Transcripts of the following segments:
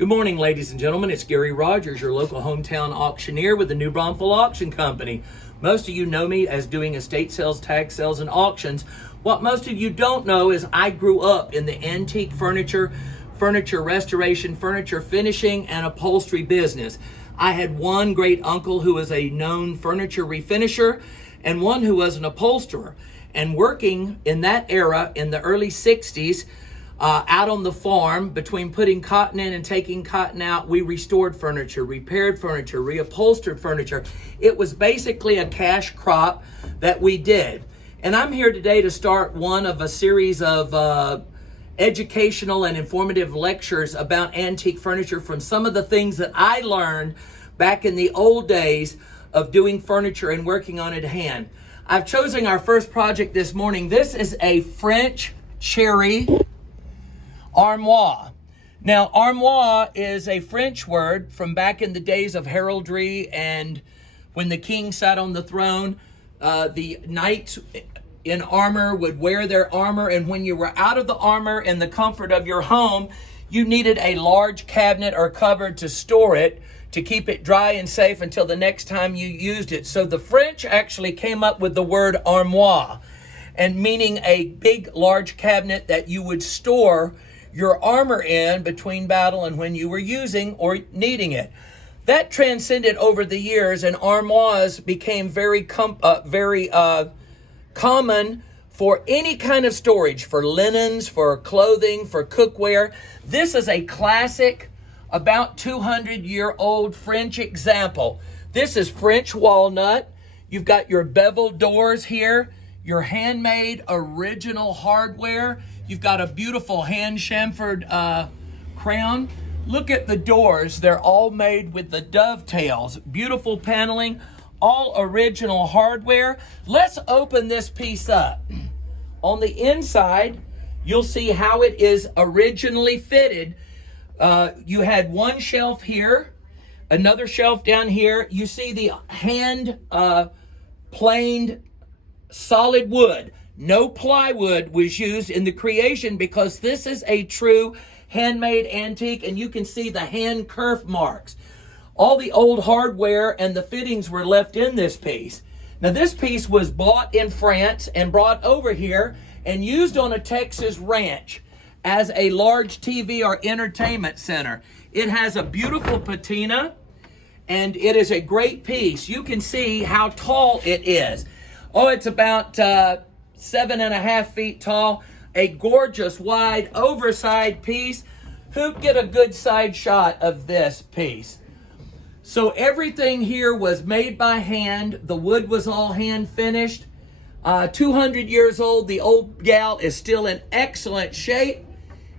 Good morning, ladies and gentlemen. It's Gary Rogers, your local hometown auctioneer with the New Braunfels Auction Company. Most of you know me as doing estate sales, tag sales, and auctions. What most of you don't know is I grew up in the antique furniture restoration, furniture finishing, and upholstery business. I had one great uncle who was a known furniture refinisher and one who was an upholsterer. And working in that era in the early 60s, out on the farm, between putting cotton in and taking cotton out, we restored furniture, repaired furniture, reupholstered furniture. It was basically a cash crop that we did. And I'm here today to start one of a series of educational and informative lectures about antique furniture from some of the things that I learned back in the old days of doing furniture and working on it hand. I've chosen our first project this morning. This is a French cherry armoire. Now, armoire is a French word from back in the days of heraldry, and when the king sat on the throne, the knights in armor would wear their armor, and when you were out of the armor in the comfort of your home, you needed a large cabinet or cupboard to store it, to keep it dry and safe until the next time you used it. So the French actually came up with the word armoire, and meaning a big, large cabinet that you would store your armor in between battle and when you were using or needing it. That transcended over the years, and armoires became very common for any kind of storage, for linens, for clothing, for cookware. This is a classic, about 200-year-old French example. This is French walnut. You've got your beveled doors here, your handmade original hardware. You've got a beautiful hand-chamfered crown. Look at the doors. They're all made with the dovetails. Beautiful paneling, all original hardware. Let's open this piece up. On the inside, you'll see how it is originally fitted. You had one shelf here, another shelf down here. You see the hand planed solid wood. No plywood was used in the creation because this is a true handmade antique, and you can see the hand kerf marks. All the old hardware and the fittings were left in this piece. Now, this piece was bought in France and brought over here and used on a Texas ranch as a large TV or entertainment center. It has a beautiful patina, and it is a great piece. You can see how tall it is. Oh, it's about 7.5 feet tall. A gorgeous, wide, oversized piece. Who get a good side shot of this piece? So everything here was made by hand. The wood was all hand finished. 200 years old. The old gal is still in excellent shape.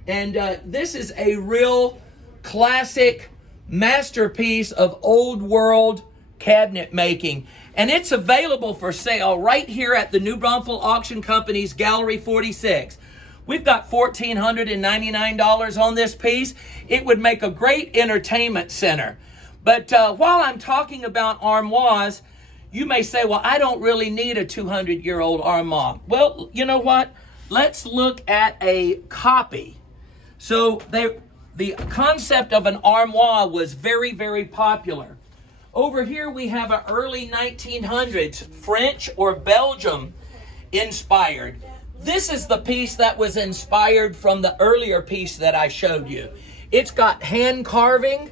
And this is a real classic masterpiece of old world cabinet making. And it's available for sale right here at the New Braunfels Auction Company's Gallery 46. We've got $1,499 on this piece. It would make a great entertainment center. But while I'm talking about armoires, you may say, well, I don't really need a 200-year-old armoire. Well, you know what? Let's look at a copy. So the concept of an armoire was very, very popular. Over here we have an early 1900s French or Belgium inspired. This is the piece that was inspired from the earlier piece that I showed you. It's got hand carving.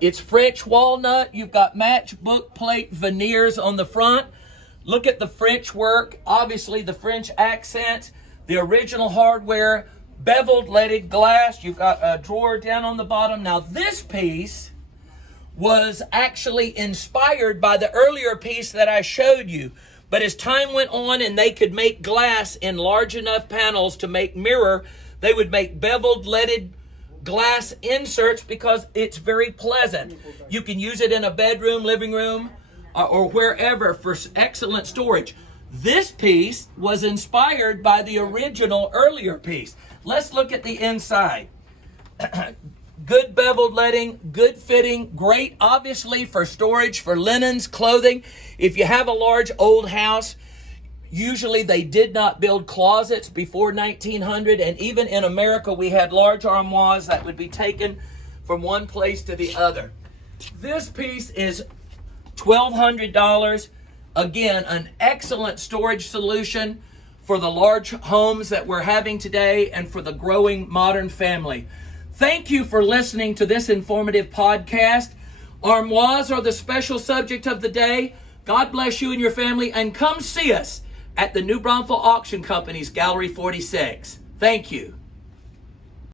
It's French walnut. You've got matchbook plate veneers on the front. Look at the French work. Obviously the French accents, the original hardware, beveled leaded glass. You've got a drawer down on the bottom. Now this piece was actually inspired by the earlier piece that I showed you. But as time went on and they could make glass in large enough panels to make mirror, they would make beveled leaded glass inserts because it's very pleasant. You can use it in a bedroom, living room, or wherever for excellent storage. This piece was inspired by the original earlier piece. Let's look at the inside. Good beveled leading, good fitting, great obviously for storage, for linens, clothing. If you have a large old house, usually they did not build closets before 1900, and even in America we had large armoires that would be taken from one place to the other. This piece is $1,200. Again, an excellent storage solution for the large homes that we're having today and for the growing modern family. Thank you for listening to this informative podcast. Armoires are the special subject of the day. God bless you and your family, and come see us at the New Braunfels Auction Company's Gallery 46. Thank you.